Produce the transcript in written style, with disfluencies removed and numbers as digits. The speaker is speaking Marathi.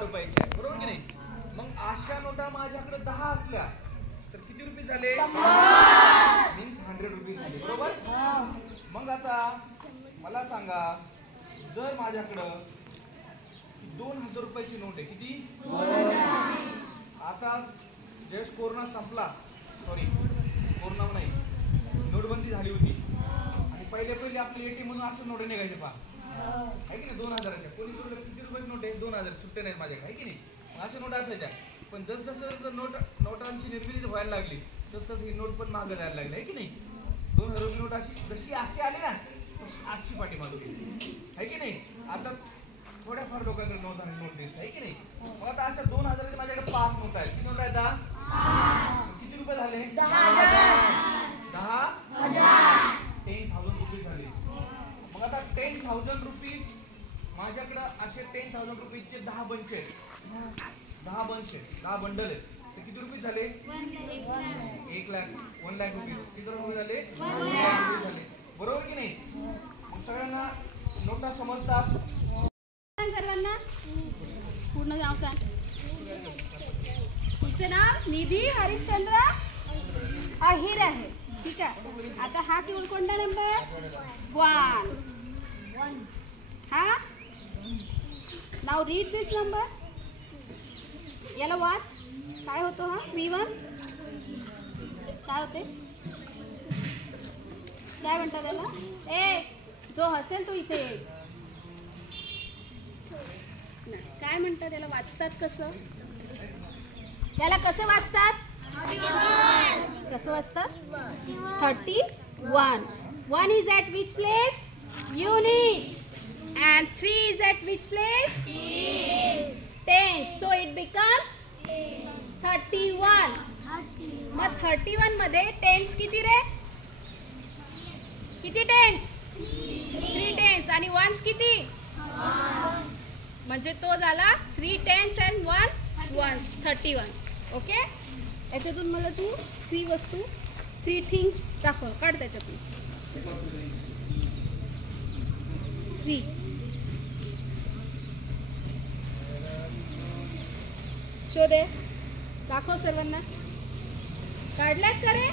रुपयाच्या आहेत, बरोबर की नाही? मग अशा नोटा माझ्याकडे 10 असल्या तर किती रुपये झाले? मीन्स 100 रुपीज झाले, बरोबर? मग आता मला सांगा, जर माझ्याकडं 2000 रुपयाची नोट आहे, किती? आता ज्यावेळेस कोरोना संपला, कोरोना नाही, नोटबंदी झाली होती आणि पहिले आपले एटीएम म्हणून असं नोट निघायचे पहा, आहे की नाही? 2000च्या कोणी किती रुपयाची नोट आहे? 2000 सुट्टे नाहीत माझ्याकडे, आहे की नाही? अशा नोट असायच्या. पण जसं नोटांची निर्मिती व्हायला लागली तसं ही नोट पण महाग जायला लागली, आहे की नाही? 2000 रुपये नोट जशी आली ना तशी 800 पाठीमागे, आहे की नाही? आता थोड्याफार लोकांकडे नोट दिसत, आहे की नाही? मग आता अशा 2000च्या माझ्याकडे 5 नोट आहेत. किती नोट आहेत? किती रुपये झाले? 10,000 रुपीज झाले. मग आता 10,000 रुपीज माझ्याकडे असे 10,000 रुपीजचे 10 बंच आहेत, 10 बंडल आहेत. ते किती रुपये झाले? 1 लाख रुपीज. किती रुपये झाले? 1 लाख रुपये झाले, बरोबर की नाही? सगळ्यांना नोटा समजतात? सर्वांना पूर्ण नाव सांग. तुझं नाव निधी हरिश्चंद्र अहिर आहे, ठीक आहे? आता हा कोणता नंबर? 1. हा, नाव रीड दिस नंबर. याला वाच. काय होतो हा? 3-1 काय होते? काय म्हणतात त्याला? जो हसेल तो इथे येईल. काय म्हणतात त्याला? वाचतात कसं? याला कसं वाचतात? कसं वाचतात? 31. 1 is at which place? Units. And 3 is at which place? Tens. So it becomes 31. मग 31 मध्ये टेन्स किती रे? किती टेन्स? 3 टेन्स. आणि वन्स किती? म्हणजे तो झाला 3 टेन्स and 1 वन्स, 31. ओके? याच्यातून मला तू 3 थिंग्स दाखव. काढ त्याच्यातून 3. शोधे, दाखव सर्वांना. काढल्यात का रे?